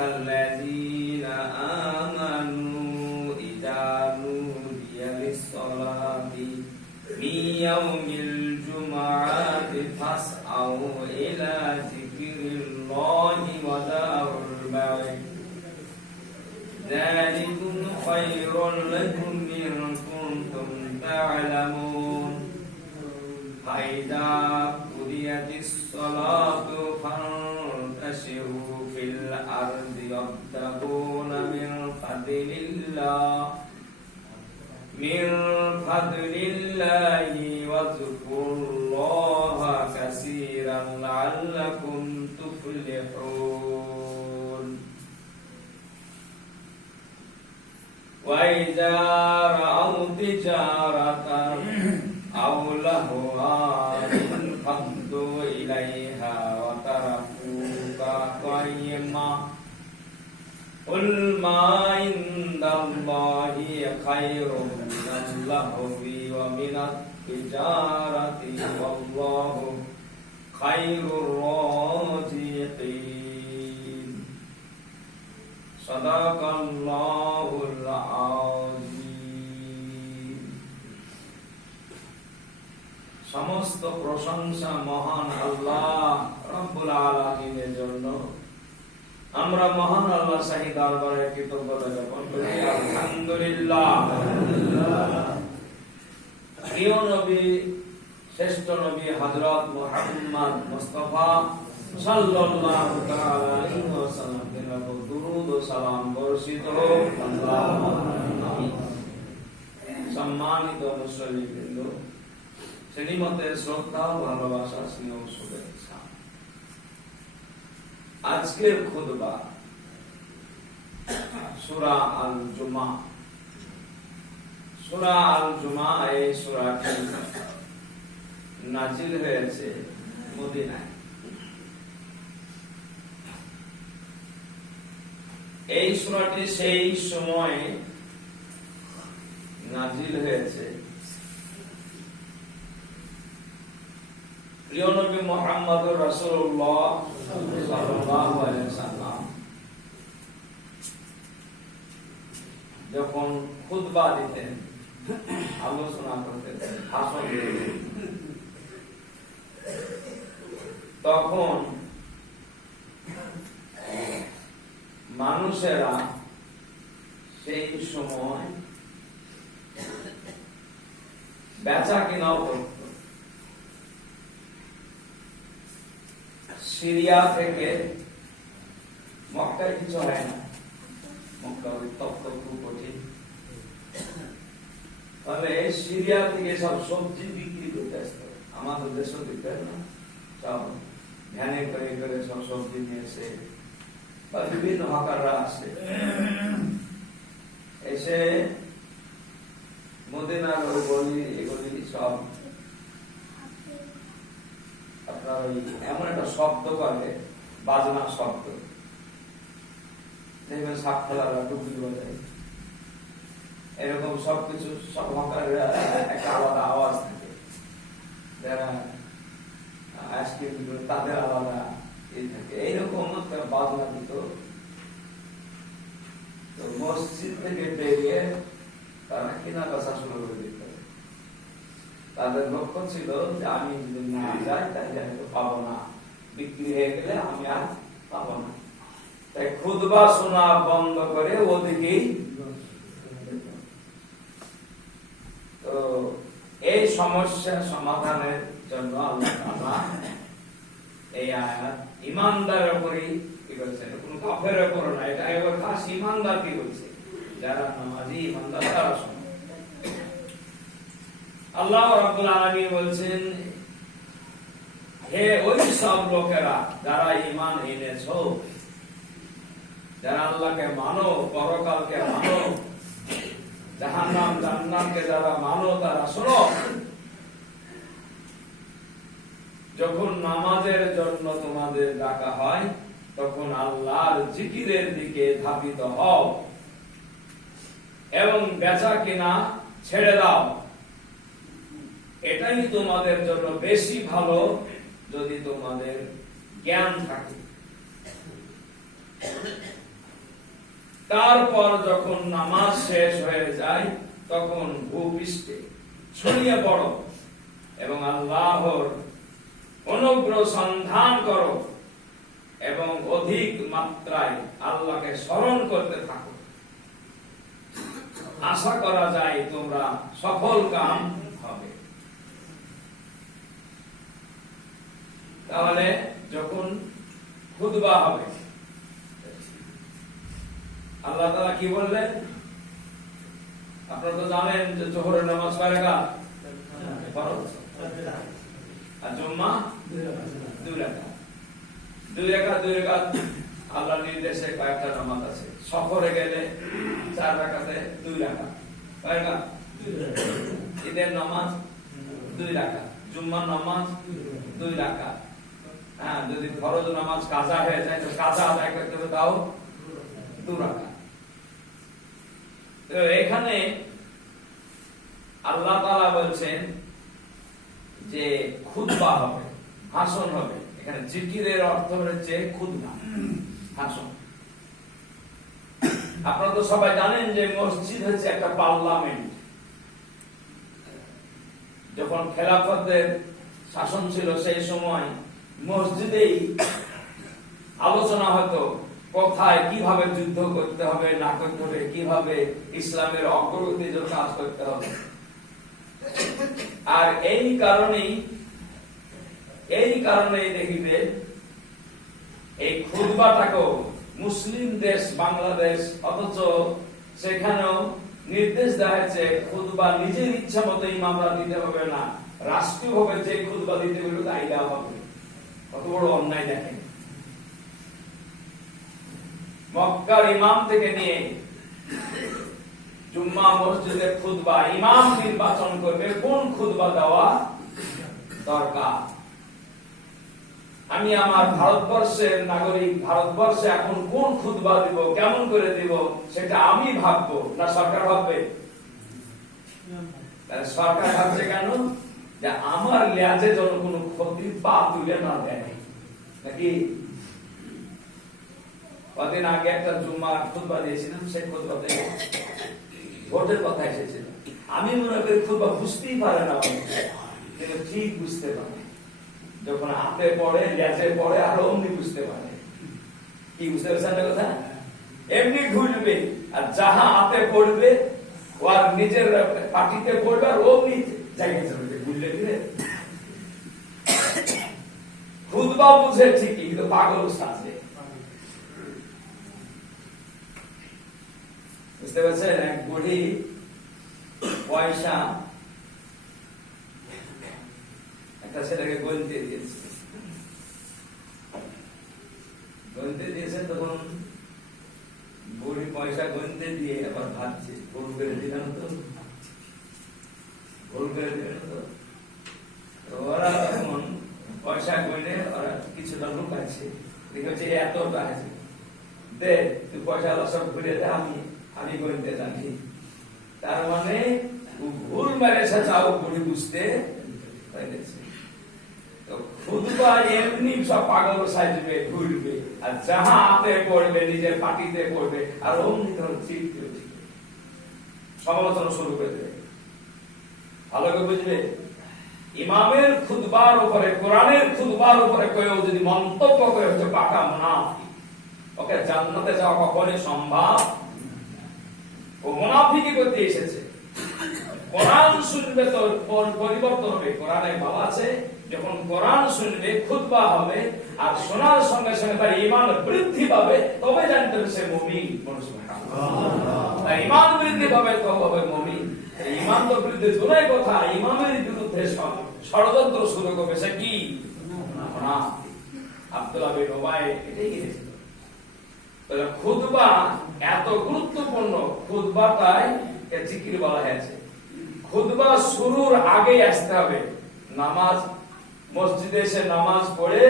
الذين آمنوا إذا نودي للصلاة ইয়াউমিল জুমআতি ফাসআউ ইলা যিকরিল্লাহি ওয়া দারুল বা'i যালিকুম খায়রুল লাকুম ইন কুনতুম তা'লামুন ফাইদা কুদিয়াতিস সালাতু ফান্তাশিরু ফিল আরদি ওয়াবতাগুনা মিন ফাদলিল্লাহি ওয়াযকুরুল্লাহা কাসীরান লাআল্লাকুম তুফলিহুন ওয়া ইযা রাআউ তিজারাতান আও লাহওয়ান ফাদু ইলাইহা ওয়া তারাকুকা কাইয়্যিমা কুল মা ইনদাল্লাহি খায়রুম মিনাল লাহবি ওয়া মিনাত তিজারাতি ওয়াল্লাহু খায়রুর রাযিকিন সাদাকাল্লাহুল আযীম। সমস্ত প্রশংসা মহান আল্লাহ রব্বুল আলামিনের জন্য। আমরা মহান আল্লাহ শাহী দরবারে কৃতজ্ঞতা জ্ঞাপন করি। আলহামদুলিল্লাহ। প্রিয় নবী, শ্রেষ্ঠ নবী হযরত মুহাম্মদ মুস্তাফা সাল্লাল্লাহু তাআলা আলাইহি ওয়াসাল্লামের উপর দুরূদ ও সালাম বর্ষিত হোক। আল্লাহুম্মা আমিন। সম্মানিত মুসলিমবৃন্দ, শ্রেণীমতে শ্রদ্ধা ও ভালোবাসা, স্নেহ ও শুভেচ্ছা। আজকের খুতবা সূরা আল জুমা। সূরা আল জুমা, এই সূরাটি নাজিল হয়েছে মদিনায়। এই সূরাটি সেই সময়ে নাজিল হয়েছে প্রিয় নবী মুহাম্মদুর রাসূলুল্লাহ সাল্লাল্লাহু আলাইহি ওয়াসাল্লাম যখন খুতবা দিতেন, আলোচনা করতেন, ভাষণ দিতেন, তখন মানুষেরা সেই সময় বেচা কিনাও করত। সিরিয়া থেকে, মক্কায় কিছু হয় না, মক্কা উত্তপ্ত, খুব কঠিন, তবে সিরিয়া থেকে সব সবজি বিক্রি করতে আসতো। আমাদের দেশও দিতে না, সব ভ্যানে করে করে সব সবজি নিয়ে এসে, বা বিভিন্ন হকাররা আসে, এসে মদিনার ওই গলি এগুলি সব আপনার ওই এমন একটা শব্দ করে, বাজনা শব্দ, দেখবেন সাপ খেলারা ডুবি বাজায়, এরকম সবকিছু সব হকাররা একটা আলাদা আওয়াজ থাকে, যারা আইসক্রিম তাদের আলাদা থাকে, এইরকম একটা বাজনা দিত। তো মসজিদ থেকে বেরিয়ে তারা কিনা বেচা শুরু করে দিত। তাদের লক্ষ্য ছিল যে আমি যদি না যাই তাহলে আমি তো পাবো না, বিক্রি হয়ে গেলে আমি আর পাবো না। তাই খুতবা শোনা বন্ধ করে ওদিকেই। তো এই সমস্যা সমাধানের জন্য আল্লাহ তাআলা এই আয়াত ঈমানদারের উপরই কি করেছেন, কোন কাফেরের উপর না, এটা একবার খাস ঈমানদার কি করেছে, যারা নামাজি ঈমানদার তারা শোনে। আল্লাহ রাব্বুল আলামিন বলছেন, হে ওই সব লোকেরা যারা ঈমান এনেছো, যারা আল্লাহকে মানো, পরকালকে মানো, জাহান্নাম জান্নাতকে যারা মানো, তারা শোনো, যখন নামাজের জন্য তোমাদের ডাকা হয় তখন আল্লাহর জিকিরের দিকে ধাবিত হও এবং বেচা কিনা ছেড়ে দাও। এটাই তোমাদের জন্য বেশি ভালো যদি তোমাদের জ্ঞান থাকে। তারপর যখন নামাজ শেষ হয়ে যায় তখন ভূপৃষ্ঠে ছড়িয়ে পড়ো এবং আল্লাহর অনুগ্রহ সন্ধান করো এবং অধিক মাত্রায় আল্লাহকে স্মরণ করতে থাকো। আশা করা যায় তোমরা সফল কাম হবে। তাহলে যখন খুতবা হবে, আল্লাহ তাআলা কি বললেন? আপনারা তো জানেন যে জোহরের নামাজ কয় রাকাত? ফরজ। আর জুম্মা 2 রাকাত। 2 রাকাত আল্লাহর নির্দেশে কয়েকটা নামাজ আছে। সফরে গেলে 4 রাকাতে 2 রাকাত। কয় রাকাত? 2 রাকাত। ঈদের নামাজ 2 রাকাত, জুম্মার নামাজ 2 রাকাত। হ্যাঁ, যদি ফরজ নামাজ কাজা হয়ে যায় তো কাজা আদায় করতে হবে, তাও 2 রাকাত। তো এখানে আল্লাহ তাআলা বলছেন যে খুতবা হবে, ভাষণ হবে। এখানে জিকিরের অর্থ হচ্ছে খুতবা, ভাষণ। আপনারা তো সবাই জানেন যে মসজিদ হচ্ছে একটা পার্লামেন্ট। যখন খেলাফতের শাসন ছিল সেই সময় মসজিদেই আলোচনা হতো কোথায় কিভাবে যুদ্ধ করতে হবে না করতে হবে, কিভাবে ইসলামের অগ্রগতির জন্য কাজ করতে হবে। আর এই কারণেই দেখিবে এই খুতবাটাকেও মুসলিম দেশ বাংলাদেশ, অথচ সেখানেও নির্দেশ দেওয়া হয়েছে খুতবা নিজের ইচ্ছা মতো ইমামরা দিতে হবে না, রাষ্ট্রীয়ভাবে যে খুতবা দিতে হবে তাই দেওয়া হবে। কত বড় অন্যায় দেখেন! মক্কার ইমাম থেকে নিয়ে জুম্মা মসজিদের খুতবা ইমাম নির্বাচন করবে কোন খুতবা দেওয়া দরকার। আমি আমার ভারতবর্ষের নাগরিক, ভারতবর্ষে এখন কোন খুতবা দিব, কেমন করে দিব, সেটা আমি ভাববো না সরকার ভাববে? সরকার ভাবছে কেন? যে আমার লেজে যেন কোনো ক্ষতি পা তুলে না দেয় নাকি। কদিন আগে একটা জুম্মার খুতবা দিয়েছিলাম, সেই খুতবাতে ভোটের কথা এসেছিল। আমি মনে করি খুতবা বুঝতেই পারে না, কিন্তু ঠিক বুঝতে পারে। যখন হাতে পড়ে, লেজে পড়ে, আরো অমনি বুঝতে পারে। কি বুঝতে পারছেন না কথা? এমনি ঘুরবে, আর যাহা হাতে পড়বে ও আর নিজের পাটিতে পড়বে, আর অমনি জায়গায় চলবে, ঘুরলে ফিরে। খুতবা বুঝে ঠিকই, কিন্তু পাগল সাজে। বুঝতে পারছেন? এক বুড়ি পয়সা একটা ছেলেকে গণিতে দিয়েছে, তখন বুড়ি পয়সা গণিতে দিয়ে আবার ভাবছে ভুল করে দিলাম তো, ভুল করে দিলাম তো। ওরা তখন পয়সা গণে ওরা কিছুটা লোক আছে, দেখেছে এতটা আছে, দে তুই পয়সা সব ঘুরে দে, আমি গণিতে জানি। তার মানে ভুল মেরেছে, তাও বুড়ি বুঝতে পেরেছে। খুতবা এমনি সব পাগল সাজবে, ঘুরবে, আর যাহা হাতে পড়বে নিজের পাটিতে পড়বে, আর অমনি ধরো সমালোচনা শুরু করে দেবে। ভালো করে বুঝবে, ইমামের খুতবার উপরে, কোরআনের খুতবার উপরে কেউ যদি মন্তব্য করে হচ্ছে পাকা মুনাফিক, ওকে জান্নাতে যাওয়া কখনোই সম্ভব। ও মুনাফিকি করতে এসেছে। কোরআন শুনবে তো পরিবর্তন হবে। কোরআনে বলা আছে যখন কোরআন শুনবে, খুতবা হবে, আর শোনার সঙ্গে সঙ্গে তার ঈমান বৃদ্ধি পাবে, তবে জানতে হবে সে মুমিন। সুবহানাল্লাহ। ঈমান বৃদ্ধি পাবে তবে হবে মুমিন। ঈমান তো বৃদ্ধি দূরের কথা, ইমামের বিরুদ্ধে ষড়যন্ত্র শুরু করবে, সে কি মুনাফিক। আব্দুল্লাহ বিন উবাই এটাই গিয়েছিল। তাহলে খুতবা এত গুরুত্বপূর্ণ, খুতবাটাই জিকির বলা হয়েছে। খুতবা শুরুর আগে আসতে হবে, নামাজ মসজিদে এসে নামাজ পড়ে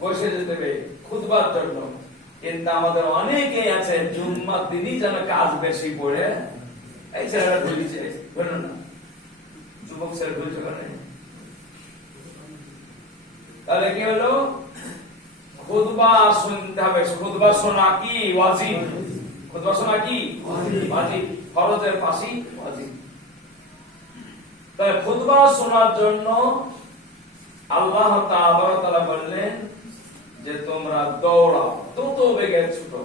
বসে যেতে হবে খুতবার জন্য। কিন্তু আমাদের অনেকেই আছে জুম্মার দিনই যেন কাজ বেশি পড়ে, এই ছেলেরা ভুলিছে, বলুন না যুবক ছেলে ভুলছে কেন? তাহলে কি হলো? খুতবা শুনতে হবে। খুতবা শোনা কি ওয়াজিব? খুতবা শোনা কি ওয়াজিব? ফরজের পাশে ওয়াজিব। তাহলে খুতবা খুতবা শোনার জন্য আল্লাহ তাআলা বললেন যে তোমরা দৌড়াও, তত বেগে ছুটো,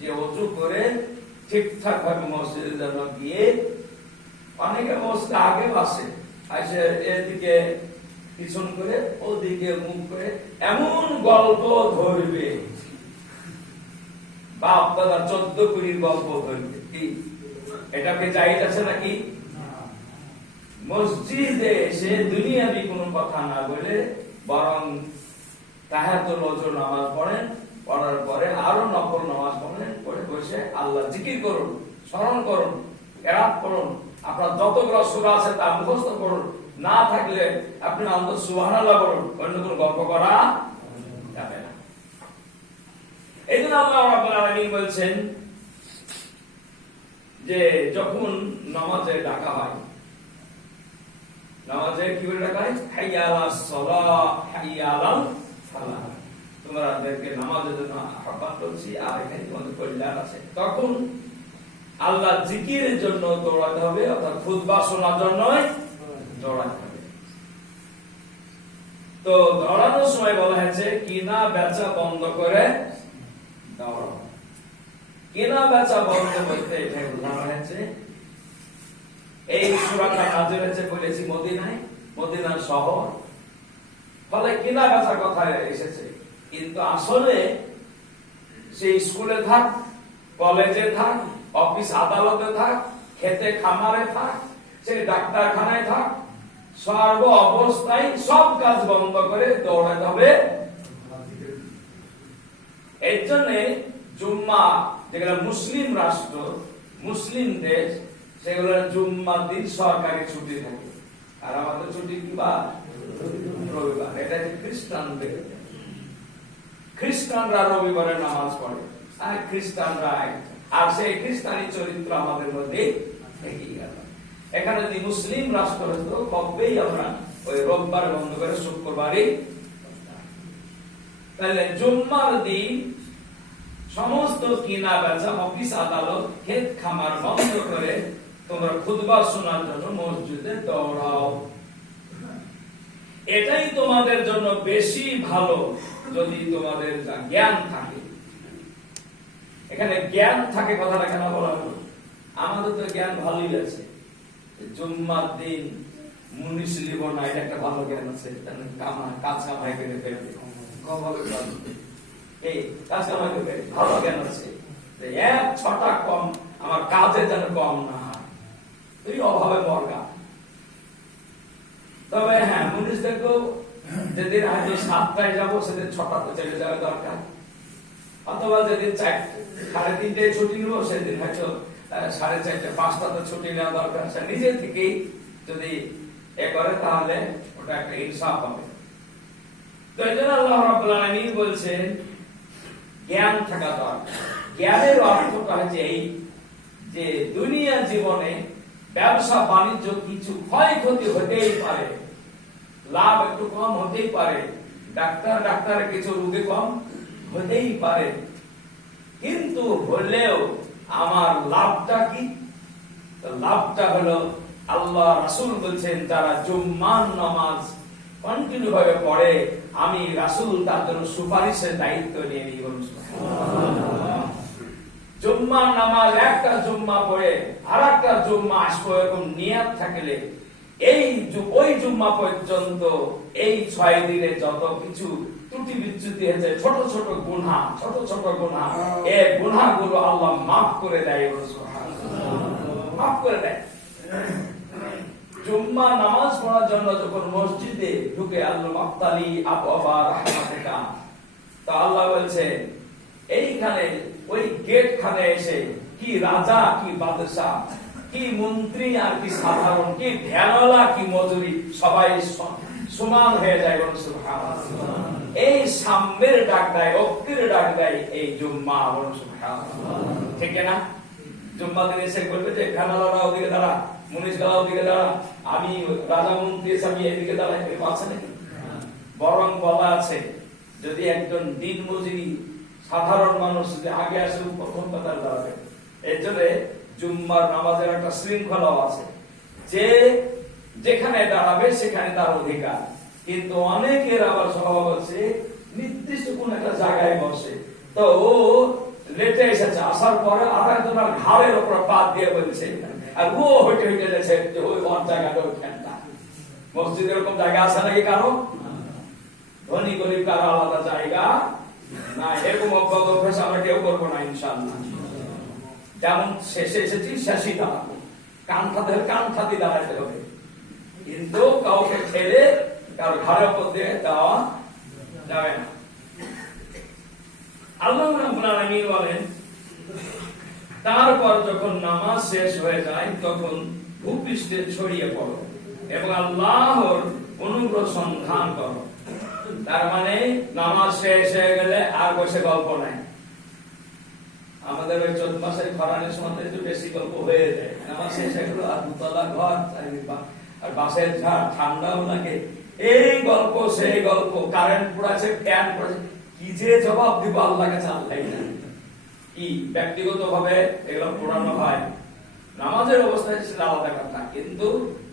যে ওযু করে ঠিকঠাক ভাবে মসজিদে যেন গিয়ে, অনেকে মসজিদে আগে বসে, আসে এদিকে পিছন করে ওদিকে মুখ করে এমন গল্প ধরবে, বাপ দাদা 14 গল্প ধরবে। কি এটাকে জায়েজ আছে নাকি? মসজিদে এসে দুনিয়াবি কোনো কথা না বলে বরং তাহাজ্জুদ ওযুর নামাজ পড়েন, পড়ার পরে আরো নফল নামাজ পড়েন, পড়ে বসে আল্লাহ জিকির করুন, স্মরণ করুন, কেরাত করুন, আপনার যতগুলো সূরা আছে তা মুখস্থ করুন, না থাকলে আপনি অন্তত সুবহানাল্লাহ বলুন, অন্য কোনো গল্প করা যাবে না। এইজন্য আল্লাহ রাব্বুল আলামিন বলছেন যে যখন নামাজে ডাকা হয়, নামাজে কি বলে ডাকা হয়? হাইয়া আলাস সালাহ, হাইয়া আলাল ফালাহ, তোমাদেরকে নামাজের জন্য আহ্বান করছি, আর এখানে তোমাদের কল্যাণ আছে। তখন আল্লাহ জিকিরের জন্য দৌড়াতে হবে, অর্থাৎ খুতবা শোনার জন্য দৌড়াতে হবে। তো দৌড়ানোর সময় বলা হয়েছে কিনা বেচা বন্ধ করে দৌড়াও। কেনা বেচা বন্ধ করতে এটাই বোঝানো হয়েছে। এই সূরাটা নাযিল হয়েছে বলেছি মদিনায়, মদিনার শহর, ফলে কেনা বেচার কথা এসেছে। কিন্তু আসলে সেই স্কুলে থাক, কলেজে থাক, অফিস আদালতে থাক, খেতে খামারে থাক, সেই ডাক্তারখানায় থাক, সর্ব অবস্থায় সব কাজ বন্ধ করে দৌড়াতে হবে। এর জন্য জুম্মা, যেগুলো মুসলিম রাষ্ট্র, মুসলিম দেশ, সেগুলো জুম্মার দিন সরকারি ছুটি থাকে। আর আমাদের ছুটি কি বার? রবিবার। এটা খ্রিস্টানদের, খ্রিস্টানরা রবিবারে নামাজ পড়ে, আর খ্রিস্টানরা, আর সেই খ্রিস্টানি চরিত্র আমাদের মধ্যে থেকেই গেল। এখানে যদি মুসলিম রাষ্ট্র হতো কবেই আমরা ওই রোববার বন্ধ করে শুক্রবারই, তাহলে জুম্মার দিন সমস্ত কিনা বেচা, অফিস আদালত, ক্ষেত খামার বন্ধ করে তোমরা খুতবা শোনার জন্য মসজিদে দৌড়াও। এটাই তোমাদের জন্য বেশি ভালো যদি তোমাদের জ্ঞান থাকে। এখানে জ্ঞান থাকে কথাটা কেন বলা হলো? আমাদের তো জ্ঞান ভালোই আছে, জুম্মার দিন মুনিশ লিব না, এটা একটা ভালো জ্ঞান আছে, কাজ কামাই করে ফেলবে, এই কাজ কামাই করে ভালো জ্ঞান আছে, এক ছটা কম আমার কাজে যেন কম না হয়, এই অভাবে বর্গা। তবে হ্যাঁ, মুনিশ দেখো যেদিন হয়তো 7টায় যাবো সেদিন 6টাতে চলে যাওয়া দরকার, অথবা যেদিন 3:30টায় ছুটি নেবো সেদিন হয়তো 4:30, 5টাতে ছুটি নেওয়া দরকার। সে নিজে থেকেই যদি এ করে তাহলে ওটা একটা ইনসাফ হবে। তো এই জন্য আল্লাহ রাব্বুল আলামিন বলছেন জ্ঞান থাকা দরকার। জ্ঞানের অর্থটা হচ্ছে এই যে দুনিয়া জীবনে ব্যবসা বাণিজ্য কিছু ক্ষয়ক্ষতি হতেই পারে, লাভ একটু কম হতেই পারে, ডাক্তারের কিছু রোগী কম হতেই পারে, কিন্তু হলেও আমার লাভটা কি? লাভটা হলো আল্লাহ রাসূল বলছেন যারা জুম্মার নামাজ কন্টিনিউ ভাবে পড়ে, আমি রাসূল তার জন্য সুপারিশের দায়িত্ব নিয়ে নিই। জুম্মার নামাজ একটা জুম্মা পড়ে আরেকটা জুম্মা আসবো এরকম নিয়ত থাকলে ওই জুম্মা পর্যন্ত এই 6 দিনে যত কিছু ত্রুটি বিচ্যুতি হয়েছে, ছোট ছোট গুনাহ, এই গুনাহগুলো আল্লাহ মাফ করে দেয়, মাফ করে দেয়। জুম্মা নামাজ পড়ার জন্য যখন মসজিদে ঢুকে আল্লাহ মাফতালি আবওয়াবা রাহমাতিকা, তো আল্লাহ বলছেন এইখানে ওই গেট খানে এসে কি রাজা, কি বাদশা, কি মন্ত্রী, আর কি সাধারণ, কি ভ্যানওয়ালা, কি মজুরি, সবাই সমান হয়ে যায়। সুবহানাল্লাহ। এই সাম্যের ডাক দেয়, ঐক্যের ডাক দেয় এই জুম্মা। সুবহানাল্লাহ, ঠিক না? জুম্মা দিন এসে বলবে যে ভ্যানওয়ালারা ওদিকে দাঁড়া, মুনিশগালা ওদিকে দাঁড়া, আমি রাজা মন্ত্রী এসে আমি এদিকে দাঁড়াই, এরকম আছে নাকি? বরং বলা আছে যদি একজন দিন মজুরি সাধারণ মানুষ যদি আগে আসে প্রথম কাতার দাঁড়াবে। এর জন্য জুম্মার নামাজের একটা শৃঙ্খলাও আছে, যে যেখানে দাঁড়াবে সেখানে তার অধিকার। কিন্তু অনেকের আবার স্বভাব আছে নির্দিষ্ট কোন একটা জায়গায় বসে, তো ও লেটে এসেছে, আসার পরে আর একজনের ঘাড়ের উপর পা দিয়ে বলছে, আর ও হেঁটে হেঁটে যাচ্ছে যে ওই ওর জায়গাটা ওইখানটা। মসজিদে এরকম জায়গা আছে নাকি কারো? ধনী গরিব কারো আলাদা জায়গা না। এরকম অজ্ঞাত অভ্যাস আমরা কেউ করবো না ইনশাআল্লাহ। যেমন শেষে এসেছি শেষই দাঁড়াবো, কান্থাতে দাঁড়াতে হবে, কিন্তু কাউকে ঠেলে কারো ঘাড়ের উপর দিয়ে দেওয়া যাবে না। আল্লাহ রাব্বুল আলামিন বলেন, তারপর যখন নামাজ শেষ হয়ে যায় তখন ভূপৃষ্ঠে ছড়িয়ে পড়ো এবং আল্লাহর অনুগ্রহ সন্ধান করো। তার মানে নামাজ শেষ হয়ে গেলে আর বসে গল্প নাই। আমাদের ওই 14 মাসের খরানের সময় একটু বেশি গল্প হয়ে যায়। নামাজ শেষ হয়ে গেল আর দুতলা ঘর আর বাসের ঝাড়, ঠান্ডাও লাগে, এই গল্প সেই গল্প, কারেন্ট পড়াছে, ফ্যান পড়াছে, কি যে জবাব দিব আল্লাহ কাছে আল্লাহ জানে। কি ব্যক্তিগত ভাবে এগুলো পড়ানো হয়, নামাজের অবস্থায় সেটা আলাদা কথা, কিন্তু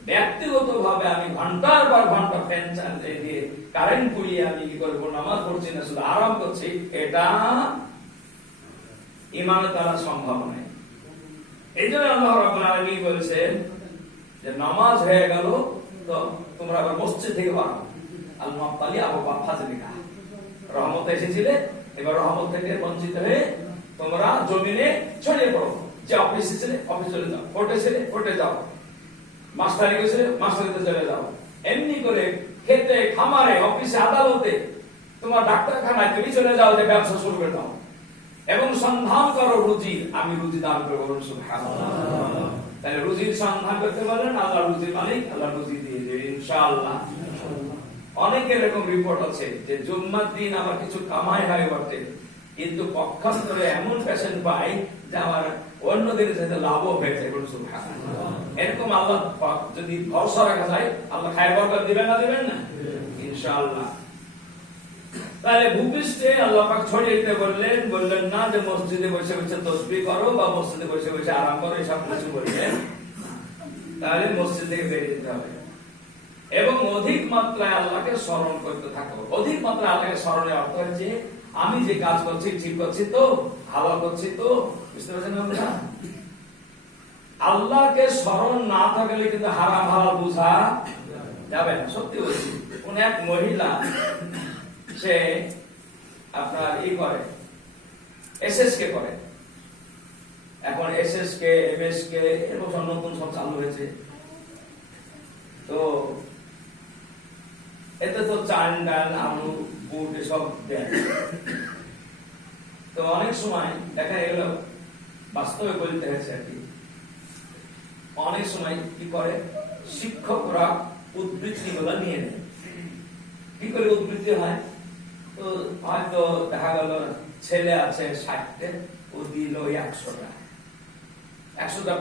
ব্যক্তিগত ভাবে আমি ঘন্টার পর ঘন্টা ফ্যান চালিয়ে দিয়ে কারেন্ট পুড়িয়ে আমি কি করবো, নামাজ পড়ছি না শুধু আরাম করছি, এটা ইমানের দ্বারা সম্ভব নয়। এই জন্য আল্লাহ রাব্বুল আলামিন বলেছেন যে নামাজ হয়ে গেল তো তোমরা আবার মসজিদ থেকে বার হও। আল মাতালি আবু ফাজলিকা, রহমত এসেছিলে, এবার রহমত থেকে বঞ্চিত হয়ে তোমরা জমিনে ছড়িয়ে পড়ো। যে অফিসে ছিলে অফিস চলে যাও, কোর্টে ছিলে কোর্টে যাও, মাস্টারি গেছিলে মাস্টারিতে চলে যাও। এমনি করে খেতে খামারে অফিসে আদালতে তোমার ডাক্তারখানায় তুমি চলে যাও, যে ব্যবসা শুরু করে দাও এবং সন্ধান করো রুজির, আমি রুজি দান করবো। সুবহানাল্লাহ। তাহলে রুজির সন্ধান করতে পারলেন, আল্লাহ রুজির মালিক, আল্লাহ রুজি দিয়ে দেবে ইনশাআল্লাহ। অনেকের এরকম রিপোর্ট আছে যে জুম্মার দিন আমার কিছু কামাই হয় বটে, কিন্তু পক্ষান্তরে এমন পেশেন্ট পাই যে আমার অন্য দিনের সাথে লাভও হয়েছে। সুবহানাল্লাহ। এরকম আল্লাহ যদি ভরসা রাখা যায়, আল্লাহ খায়ের বরকত দিবেন না দিবেন না ইনশাআল্লাহ। তাহলে ভূপৃষ্ঠে আল্লাহ পাক ছড়িয়ে দিতে বললেন না যে মসজিদে বসে বসে তাসবিহ করো বা মসজিদে বসে বসে আরাম করো, এসব কিছু বললেন। তাহলে মসজিদ থেকে বেরিয়ে যেতে হবে এবং অধিক মাত্রায় আল্লাহকে স্মরণ করতে থাকো। অধিক মাত্রায় আল্লাহকে স্মরণের অর্থ হচ্ছে আমি যে কাজ করছি ঠিক করছি তো, হালাল করছি তো, বুঝতে পারছেন আপনারা? আল্লাহকে স্মরণ না থাকলে কিন্তু হারাম হালাল বোঝা যাবে না। সত্যি বলছি, কোন এক মহিলা সে আপনার করে এসএসকে করে, এখন এসএসকে এমএসকে এরকম নতুন সব চালু হয়েছে, তো এতে তো চাল ডাল আলু বুট এসব দেয়। তো অনেক সময় দেখা গেল, বাস্তবে বলতে হয়েছে আর কি, অনেক সময় কি করে শিক্ষকরা উদ্বৃত্তি গুলো নিয়ে নেয়। কি করে উদ্বৃত্তি হয়? তো হয়তো দেখা গেল ছেলে আছে 60টা, ও দিল 100টা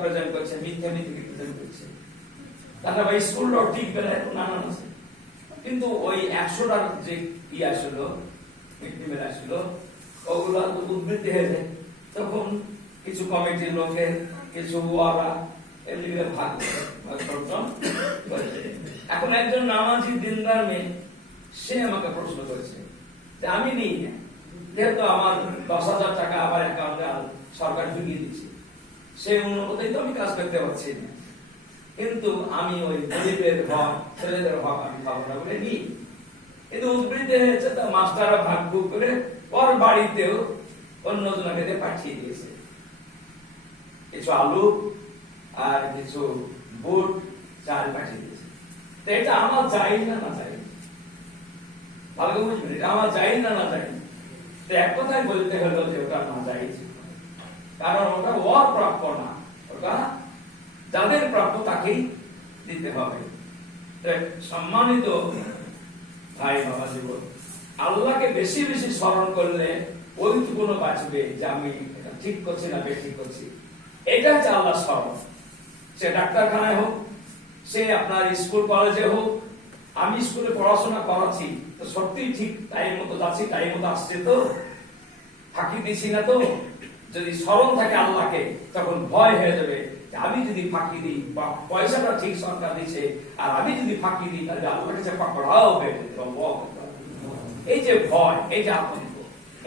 প্রেজেন্ট করছে, মিথ্যে প্রেজেন্ট করছে। তাহলে ভাই স্কুলটাও ঠিক বেলায় নানান আছে, কিন্তু ওই 100টার যে কি আসলো, মিড আসলো, ওগুলো উদ্বৃত্তি হয়ে যায়। তখন কিছু কমিটির লোকের কিছু ওরা এমনি ভাগ করে। এখন একজন নামাজি দিনদার মেয়ে, সে আমাকে প্রশ্ন করেছে যে আমি নিই না, যেহেতু আমার 10,000 টাকা আবার অ্যাকাউন্টে সরকার ঢুকিয়ে দিচ্ছে, সেই অনুপাতেই তো আমি কাজ করতে পারছি না, কিন্তু আমি ওই গরিবের হক, ছেলেদের হক আমি পাবো না বলে নিই। কিন্তু উদ্বৃত্তি হয়েছে, তো মাস্টাররা ভাগ করে ওর বাড়িতেও অন্য জনকে দিয়ে পাঠিয়ে দিয়েছে কিছু আলু আর কিছু বুট চাল পাঠিয়ে দিয়েছে। তো এটা আমার চাই না না চাই, ভালো বুঝবেন, এটা আমার চাই না না চাই। তো এক কথায় বলতে হলো যে ওটা না চাই, কারণ ওটা ওর প্রাপ্য না, ওটা যাদের প্রাপ্য তাকেই দিতে হবে। সম্মানিত ভাই বাবা জীবন, আল্লাহকে বেশি বেশি স্মরণ করলে ওইটুকুনো বাঁচবে যে আমি এটা ঠিক করছি না বেঠিক করছি। এটা হচ্ছে আল্লাহ স্মরণ। সে ডাক্তারখানায় হোক, সে আপনার স্কুল কলেজে হোক, আমি স্কুলে পড়াশোনা করাচ্ছি তো সত্যি ঠিক টাইম মতো যাচ্ছি, টাইম মতো আসছে তো, ফাঁকি দিচ্ছি না তো। যদি স্মরণ থাকে আল্লাহকে, তখন ভয় হয়ে যাবে আমি যদি ফাঁকি দিই, পয়সাটা ঠিক সরকার দিচ্ছে, আর আমি যদি ফাঁকি দিই, তাহলে আল্লাহর কাছে পাকড়াও হয়ে যেতে। এই যে ভয়, এই যে আতঙ্ক,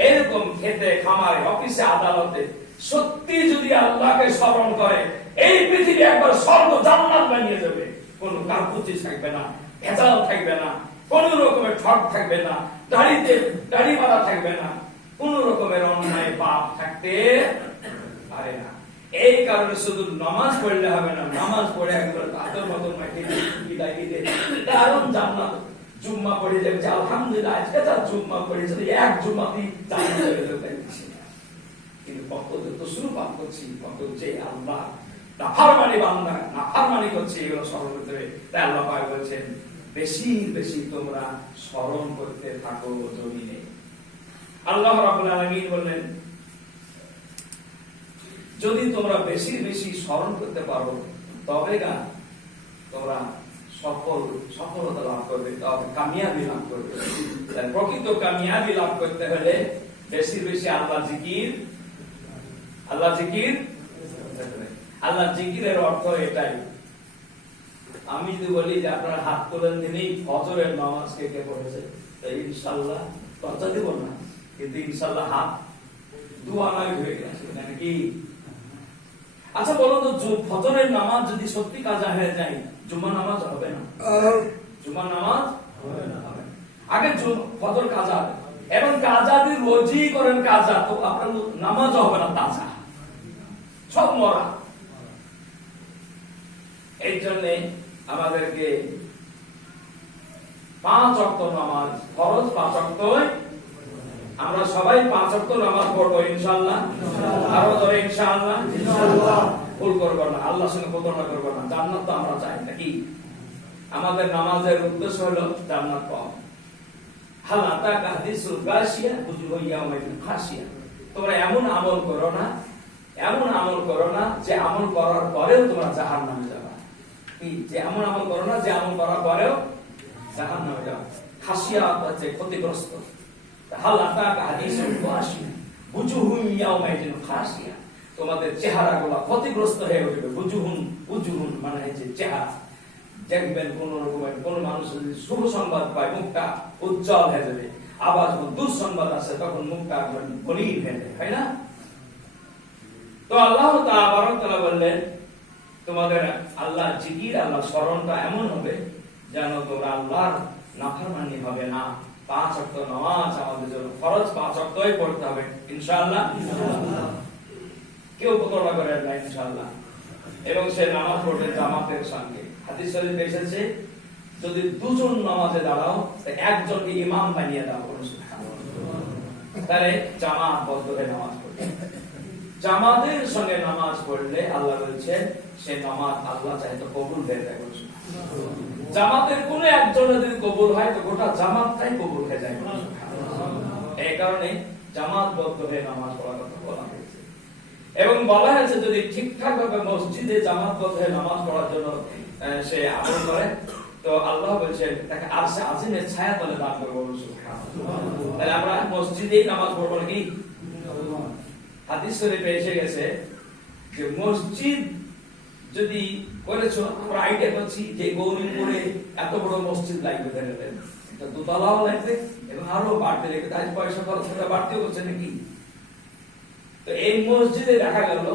এরকম খেতে খামারে অফিসে আদালতে সত্যি যদি আল্লাহকে স্মরণ করে, এই পৃথিবী একবার স্বর্গ জান্নাত বানিয়ে যাবে। কোন কারপুচি থাকবে না, ভেজাল থাকবে না, কোন রকমের ঠক থাকবে না, দাড়ি মারা থাকবে না, কোন রকমের অন্যায় পাপ থাকতে পারে না। এই কারণে শুধু নামাজ পড়লে হবে না, নামাজ পড়ে একবার তাদের মতো মাকে বিদায় দিতে দারুণ জান্নাত। জুম্মা পড়ে যাবে, আলহামদুলিল্লাহ আজকে যা জুম্মা পড়েছে, এক জুম্মাতেই জান্নাত হয়ে যাবে। কিন্তু কত তো শুরু পাপ করছি, কত যে আল্লাহ নাফরমানি বান্দা নাফরমানি করছে, এগুলো স্মরণ করতে হবে। তাই আল্লাহ পাক বলেছেন, বেশি বেশি তোমরা স্মরণ করতে থাকো জমিনে। আল্লাহ রাব্বুল আলামিন বললেন, যদি তোমরা বেশি বেশি স্মরণ করতে পারো, তবে না তোমরা সফলতা লাভ করবে, কামিয়াবি লাভ করবে। প্রকৃত কামিয়াবি লাভ করতে হলে বেশি বেশি আল্লাহ জিকির। আল্লাহ জিকিরের অর্থ এটাই। আমি যদি বলি যে আপনারা হাত তোলেন দিনেই ফজরের নামাজ কে কে পড়েছে, ইনশাআল্লাহ কথা দিব না, কিন্তু ইনশাআল্লাহ হাত দোয়া নয় হয়ে গেছে নাকি? আচ্ছা বলো তো, ফজরের নামাজ যদি সত্যি কাজা হয়ে যায়, জুমার নামাজ হবে না? জুমার নামাজ হবে না। আগে ফজর কাজা হবে, এবং কাজা যদি রোজই করেন কাজা, তো আপনার নামাজ হবে না, তাজা সব মরা। এই জন্য আমাদেরকে 5 ওয়াক্ত নামাজ ফরজ, 5 ওয়াক্ত আমরা সবাই 5 ওয়াক্ত নামাজ পড়বো ইনশাআল্লাহ। আরো ধরে ইনশাআল্লাহ। ভুল করবো না, আল্লাহর সঙ্গে প্রতারণা করবো না। জান্নাত তো আমরা চাই নাকি? আমাদের নামাজের উদ্দেশ্য হলো জান্নাত পাওয়া। হালাতা হাদিসুল গাশিয়া বুজুহু ইয়াউমাইদিন খাশিয়া। তোমরা এমন আমল করো না, এমন আমল করো না যে আমল করার পরেও তোমরা জাহান্নামে যাবে। কি যে এমন আমল করো না যে আমল করার পরেও জাহান্নামে যাবে। খাশিয়া হচ্ছে ক্ষতিগ্রস্ত। হালাতা হাদিসুল গাশিয়া বুজুহু ইয়াউমাইদিন খাশিয়া। তোমাদের চেহারাগুলো ক্ষতিগ্রস্ত হয়ে উঠবে। বুজুহুন মানে হচ্ছে চেহারা। দেখবেন কোন মানুষ যদি শুভ সংবাদ পায়, মুখটা উজ্জ্বল হয়ে যাবে। আবার যখন দুঃসংবাদ আসে, তখন মুখটা মলিন হয়ে যায়, তাই না? তো আল্লাহ তাআলা বললেন, তোমাদের আল্লাহর জিকির, আল্লাহর স্মরণটা এমন হবে যেন তোমরা আল্লাহর নাফরমানি হবে না। 5 ওয়াক্ত নামাজ আমাদের জন্য ফরজ, 5 ওয়াক্তই পড়তে হবে ইনশাআল্লাহ। কেউ প্রতারণা করে না ইনশাআল্লাহ। এবং সে নামাজ পড়বে জামাতের সঙ্গে। হাদিস শরীফে এসেছে, যদি দুজন নামাজে দাঁড়াও, একজনকে ইমাম বানিয়ে দাও, তাহলে জামাতবদ্ধ হয়ে নামাজ পড়বে। জামাতের সঙ্গে নামাজ পড়লে আল্লাহ বলছেন, সে নামাজ আল্লাহ চাইতো কবুল হয়ে যায়। জামাতের কোন একজনের যদি কবুল হয়, তো গোটা জামাতটাই কবুল হয়ে যায়। এই কারণে জামাতবদ্ধ হয়ে নামাজ পড়ার কথা বলা হয়েছে। এবং বলা হয়েছে, যদি ঠিকঠাক ভাবে মসজিদে জামাতবদ্ধ হয়ে নামাজ পড়ার জন্য সে আমল করে, তো আল্লাহ বলছেন তাকে আরশে আজিমের ছায়া তলে দান করবো। তাহলে আমরা মসজিদেই নামাজ পড়বো নাকি? হাদিস শরীফে এসে গেছে যে মসজিদ যদি করেছো, আমরা আইডিয়া করছি যে গৌরীপুরে এত বড় মসজিদ লাগবে, দেখেন এটা দোতলাও লাগবে এবং আরো বাড়তে লাগবে, তাই পয়সা খরচ করে বাড়তে হচ্ছে নাকি? তো এই মসজিদে দেখা গেল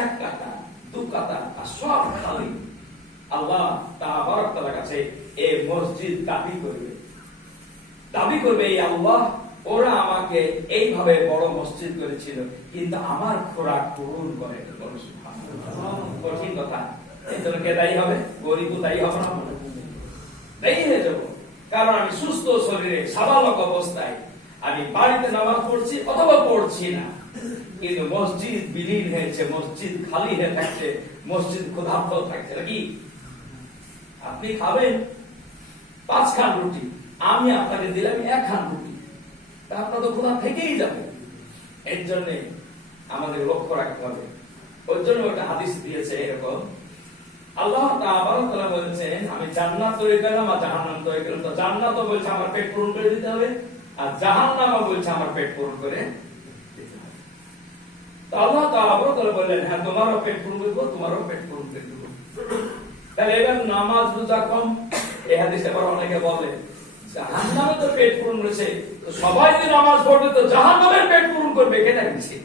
1 কাঠা 2 কাঠা আর সব খালি। আল্লাহ তাআলার কাছে এই মসজিদ দাবি করবে, এই আল্লাহ ওরা আমাকে এইভাবে বড় মসজিদ করেছিল, কিন্তু আমার খোরাক পূরণ করে। কঠিন কথা। এই জন্য কে দায়ী হবে? গরিব দায়ী হবে না, দায়ী হয়ে যাবো। কারণ আমি সুস্থ শরীরে সাবালক অবস্থায় আমি বাড়িতে নামাজ পড়ছি অথবা পড়ছি না, কিন্তু মসজিদ বিলীন হয়েছে, মসজিদ খালি হয়ে থাকছে, মসজিদ ক্ষুধার্ত থাকছে নাকি? আপনি খাবেন 5 খান রুটি, আমি আপনাকে দিলাম 1 খান রুটি, তা আপনার তো ক্ষুধা থেকেই যাবে। এর জন্য আমাদের লক্ষ্য রাখতে হবে। ওই জন্য একটা হাদিস দিয়েছে এরকম, আল্লাহ তাআলা বলেছেন, আমি জান্নাত তৈরি করলাম আর জাহান্নাম তৈরি করলাম। তো জান্নাত বলছে আমার পেট পূরণ করে দিতে হবে, আর জাহান্নাম বলছে আমার পেট পূরণ করে দিতে হবে। আল্লাহ তাআলা বড় করে বললেন, হ্যাঁ তোমারও পেট পূরণ করব, তোমারও পেট পূরণ করে দেব। তাহলে এবার নামাজ রোজা কম, এই হাদিসে আবার অনেকে বলে জাহান্নামে তো পেট পূরণ করেছে, তো সবাই যদি নামাজ পড়বে তো জাহান্নামের পেট পূরণ করবে, কেটা দিচ্ছে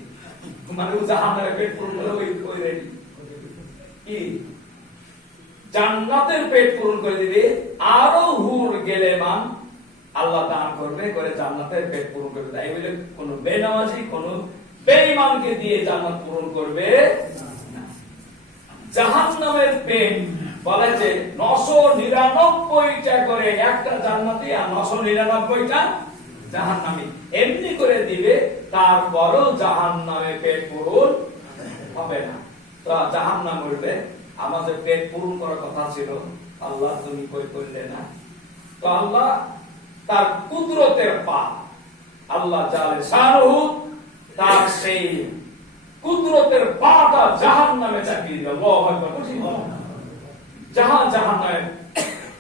মানে জাহান্নামের পেট পূরণ করে ওই রেডি কি জান্নাতের পেট পূরণ করে দিবে, আরো হুর গেলে মান আল্লাহ দান করবে, করে জান্নাতের পেট পূরণ করবে। তাই বলে কোন বেনামাজি কোন বেঈমানকে দিয়ে জান্নাত পূরণ করবে না। জাহান্নামের পেট বলে যে 999টা করে একটা জান্নাতি আর 999টা জাহান্নামী এমনি করে দিবে, তারপরও জাহান্নামে পেট পূরণ হবে না। তো জাহান্নাম বলবে আমাদের পেট পূরণ করার কথা ছিল, আল্লাহ তুমি কই করলে না। তো আল্লাহ তার কুদরতের পা, আল্লাহ জালে শাহরুহু তার সেই কুদরতের পাটা জাহান্নামে চাপিয়ে দিল। আল্লাহু আকবার। জাহান্নামে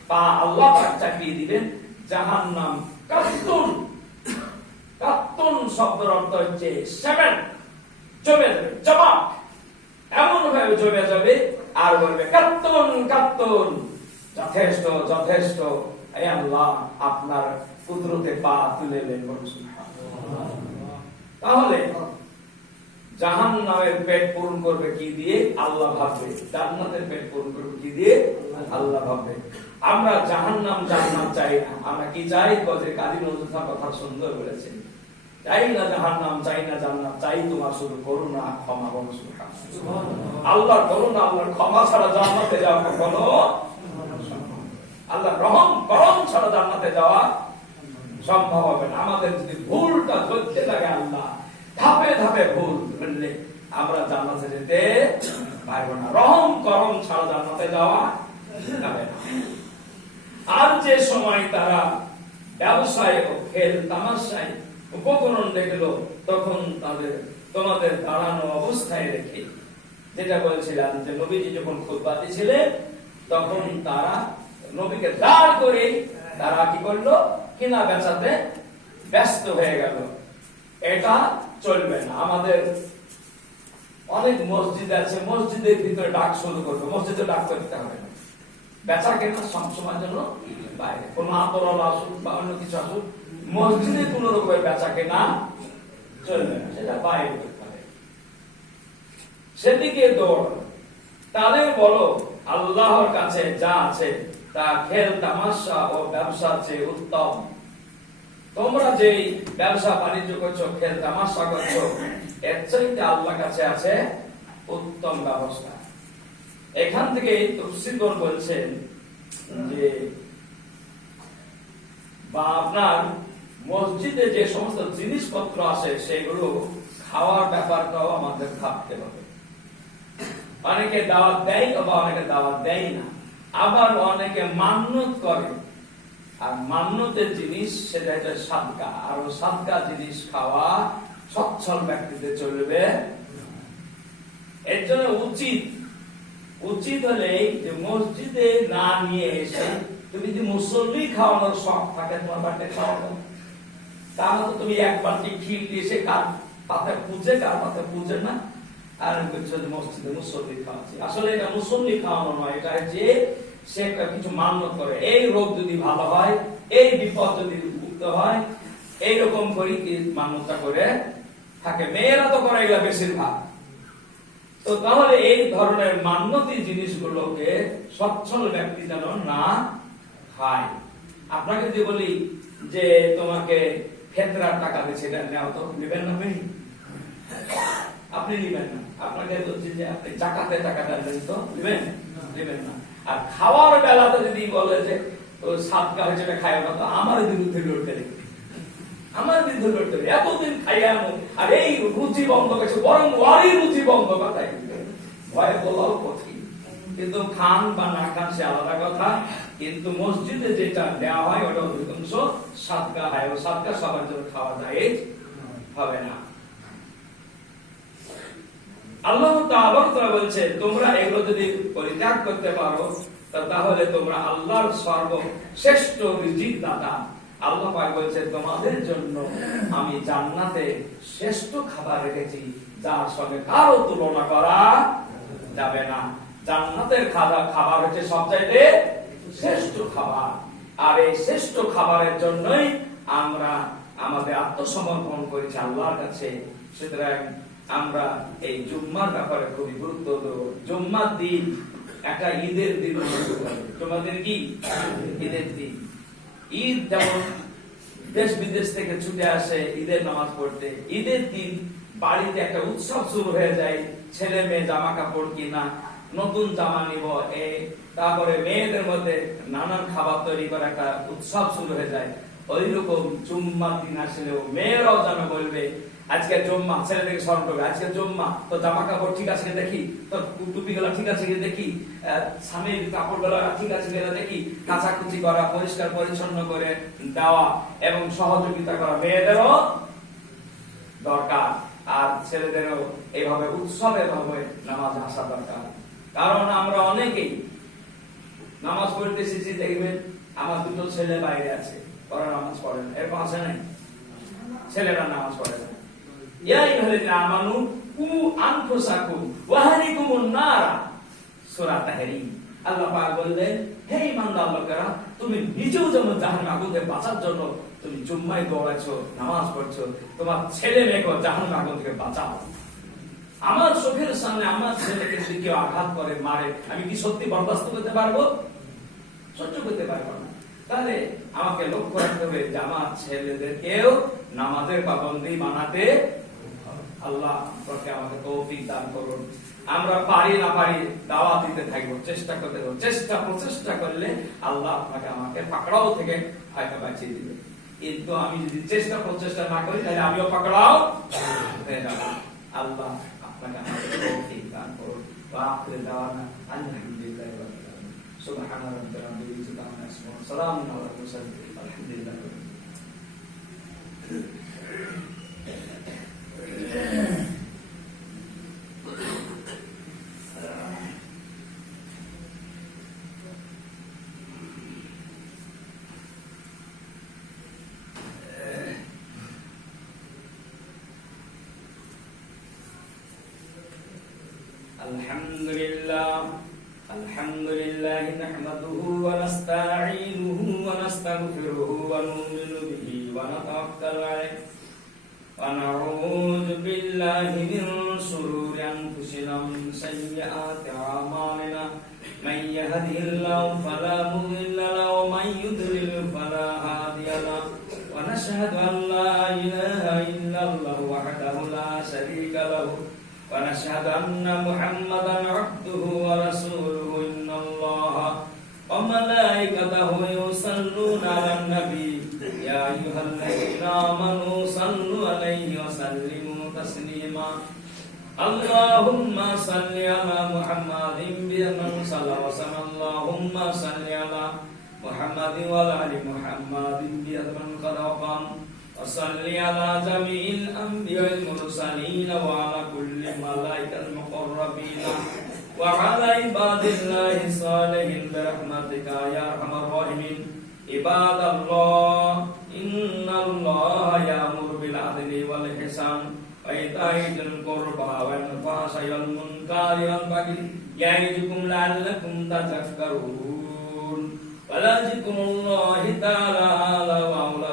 পা আল্লাহ পাক চাপিয়ে দিবেন। জাহান্নাম কাত্তুন, কাত্তুন শব্দের অর্থ হচ্ছে সেভেন, জমে যাবে, জমাট এমন ভাবে জমে যাবে আর বলবে কাত্তুন কাত্তুন, যথেষ্ট যথেষ্ট, এই আল্লাহ আপনার কুদরতে পা তুলে নেন। তাহলে জাহান্নামের পেট পূরণ করবে কি দিয়ে? আল্লাহ ভাববে। জান্নাতের পেট পূরণ করবে কি দিয়ে? আল্লাহ ভাববে। আমরা জাহান্নাম জান্নাত চাই না, আমরা কি চাই? যে কাজী নজরুল ইসলাম কথা সুন্দর বলেছেন, চাই না জাহান্নাম, চাই না জান্নাত, চাই তোমার শুধু করুণা ক্ষমা। বলো সুবহানাল্লাহ। আল্লাহর করুণা আল্লাহর ক্ষমা ছাড়া জান্নাতে যাওয়া কখনো, আল্লাহর রহম করম ছাড়া জান্নাতে যাওয়া সম্ভব হবে না। আমাদের যদি ভুলটা ধরতে লাগে আল্লাহ ধাপে ধাপে ভুল ধরলে আমরা জান্নাতে যেতে পারবো না। রহম করম ছাড়া জান্নাতে যাওয়া যাবে না। আর যে সময় তারা ব্যবসায় ও খেল তামাশায় উপকরণ দেখলো, তখন তোমাদের দাঁড়ানো অবস্থায় রেখে, যেটা বলছিলাম যে নবীজি যখন খুতবা দিছিলেন তখন তারা নবীকে দাঁড় করে তারা কি করলো? কিনা বেচাতে ব্যস্ত হয়ে গেল। এটা চলবে না। আমাদের অনেক মসজিদ আছে, মসজিদের ভিতরে ডাক শুরু করবে, মসজিদে ডাক করতে হবে না, বেচা কেনা সবসময় জন্য বাইরে, কোন আতরল আসুক বা অন্য কিছু আসুক, মসজিদে কোন রকমের বেচা কেনা চলবে না, সেটা বাইরে করতে হবে। সেদিকে দৌড়। তাদের বলো আল্লাহর কাছে যা আছে তা খেল তামাশা ও ব্যবসার চেয়ে উত্তম। তোমরা যে ব্যবসা বাণিজ্য করছো, খেল তামাশা করছো, এর চাইতে আল্লাহর কাছে আছে উত্তম ব্যবস্থা। এখান থেকে তাফসীরগণ বলছেন যে বা আপনার মসজিদে যে সমস্ত জিনিসপত্র আছে সেগুলো খাওয়ার ব্যাপারটাও আমাদের ভাবতে হবে। অনেকে দাওয়াত দেয় বা অনেকে দাওয়াত দেয় না, আবার অনেকে মান্যত করে, আর মান্যতের জিনিস সেটা হচ্ছে সাদকা, আর সাদকা জিনিস খাওয়া সচ্ছল ব্যক্তিদের চলবে। এর জন্য উচিত হলে যে মসজিদে না নিয়ে এসে তুমি যদি মুসল্লি খাওয়ানোর শখ থাকে তোমার বাড়িতে খাওয়ানো, তাহলে তো তুমি এক বাটি ক্ষীর দিয়ে এসে কার পাতে পুজে, কার পাতে পুজে না, আর মসজিদে মুসল্লি খাওয়াচ্ছি। আসলে এটা মুসল্লি খাওয়ানো নয়, এটা যে সে কিছু মান্যত করে, এই রোগ যদি ভালো হয়, এই বিপদ যদি মুক্ত হয়, এইরকম করে মান্যতা করে থাকে। মেয়েরা তো করে এগুলা বেশিরভাগ। তো তাহলে এই ধরনের মান্যতি জিনিসগুলোকে সচ্ছল ব্যক্তি যেন না খায়। আপনাকে যদি বলি যে তোমাকে ফেতরার টাকা দিচ্ছে, এটা নেওয়া, তো নেবেন না? আপনি নেবেন না। আপনাকে বলছি যে আপনি জাকাতের টাকাটা দেন, তো নেবেন না। আর খাওয়ার বেলাতে যদি বলে যে সাদকা হয়েছে খায় না, তো আমার বিরুদ্ধে লড়তে দেখবে, আমার বিরুদ্ধে লড়তে হবে। এতদিন খাইয়া আর এই রুচি বন্ধ করছে, বরং ওয়ারি রুচি বন্ধ কথাই ভয়ে বলাও কঠিন, কিন্তু খান বা না খান সে আলাদা কথা। কিন্তু মসজিদে যেটা দেওয়া হয় ওটা অধিকাংশ সাদকা হয়, ও সাদকা সবার জন্য খাওয়া যায় হবে না। আল্লাহ তাআলা বলছে তোমরা এগুলো যদি পরিত্যাগ করতে পারো তাহলে তোমরা আল্লাহর সর্বশ্রেষ্ঠ রিজিক দাতা। আল্লাহ পাক বলছে তোমাদের জন্য আমি জান্নাতে শ্রেষ্ঠ খাবার রেখেছি, যার সঙ্গে কারো তুলনা করা যাবে না। জান্নাতের খাবার হচ্ছে সবচাইতে শ্রেষ্ঠ খাবার, আর এই শ্রেষ্ঠ খাবারের জন্যই আমরা আমাদের আত্মসমর্পণ করেছি আল্লাহর কাছে। সুতরাং আমরা এই জুম্মার ব্যাপারে খুবই গুরুত্ব দেব। জুম্মার দিন একটা ঈদের দিন, জুম্মার দিন কি ঈদের দিন। ঈদ যেমন দেশ বিদেশ থেকে ছুটে আসে ঈদের নামাজ পড়তে, ঈদের দিন বাড়িতে একটা উৎসব শুরু হয়ে যায়। ছেলে মেয়ে জামা কাপড় কিনা, নতুন জামা নিব, তারপরে মেয়েদের মধ্যে নানান খাবার তৈরি করা একটা উৎসব শুরু হয়ে যায়। ওই রকম জুম্মার দিন আসলেও মেয়েরাও যেন বলবে আজকে জুম্মা, ছেলেদেরকে স্মরণ করবে আজকে জুম্মা, তো জামা কাপড় ঠিক আছে দেখি, তো টুপি গুলা ঠিক আছে দেখি, স্বামীর কাপড় গুলা ঠিক আছে দেখি, কাচাকুচি করা, পরিষ্কার পরিচ্ছন্ন করে দেওয়া এবং সহযোগিতা করা মেয়েদেরও দরকার, আর ছেলেদেরও এইভাবে উৎসবের ভাবে নামাজ আসা দরকার। কারণ আমরা অনেকেই নামাজ পড়তে এসেছি, দেখবেন আমার দুটো ছেলে বাইরে আছে, ওরা নামাজ পড়ে না, এরকম আছে নাই? ছেলেরা নামাজ পড়ে না। ইয়া আইয়ুহাল্লাযীনা আমানু কু আনফুসাকুম ওয়া আহলিকুমুন নারা, সূরা তাহরীম। আল্লাহ পাক বললেন, হে ঈমানদার লোকেরা, তুমি নিজেও যেমন জাহান্নামের আগুন থেকে বাঁচার জন্য তুমি জুম্মায় দৌড়াচ্ছো, নামাজ পড়ছো, তোমার ছেলে মেয়েকে জাহান্নামের আগুন থেকে বাঁচাও। আমার চোখের সামনে আমার ছেলেকে যদি কেউ আঘাত করে, মারে, আমি কি সত্যি বরদাস্ত করতে পারবো? সহ্য করতে পারবো না। তাহলে আমাকে লক্ষ্য রাখতে হবে যে আমার ছেলেদেরকেও নামাজের পাবন্দি বানাতে আল্লাহ আমাকে তৌফিক দান করুন। আমরা পারি না পারি দাওয়াত দিতে থাকবো, চেষ্টা করতে থাকবো, প্রচেষ্টা করলে আল্লাহ আপনাকে আমাকে পাকড়াও থেকে হয়তো বাঁচিয়ে দিবে। কিন্তু আমি যদি প্রচেষ্টা না করি তাহলে আমিও পাকড়াও হয়ে যাবো। আল্লাহ আপনাকে আমাকে তৌফিক দান করুন। আখির দাওয়ানা আলহামদুলিল্লাহি রাব্বিল আলামিন। সুবহানা রাব্বিকা রাব্বিল ইজ্জাতি আম্মা ইয়াসিফুন, সালামুন আলাল মুরসালিন, আলহামদুলিল্লাহি রাব্বিল আলামিন। Alhamdulillah nahmaduhu wa nasta'inuhu wa nastaghfiruhu wa nu'minu bihi wa natawakkalu alayhi wa na'udzu billahi min shururi anfusina wa min sayyiati a'malina man yahdihillahu fala mudilla lahu wa man yudlil fala hadiya lahu wa nashhadu an la ilaha illallah wahdahu la sharika lahu ونشهد أن محمدا عبده ورسوله إن الله وملائكته يصلون على النبي يا أيها الذين آمنوا صلوا عليه وسلموا تسليما اللهم صل على محمد بمن صلى وسلم اللهم صل على محمد وعلى آل محمد بمن قد وقام وصل على جميع الأنبياء المرسلين وعلى كل الملائكة المقربين وعلى عباد الله الصالحين برحمتك يا أرحم الراحمين عباد الله إن الله يأمر بالعدل والإحسان وإيتاء ذي القربى والفحشاء والمنكر والبغي يعظكم لعلكم تذكرون ولذكر الله تعالى أعلى وأولى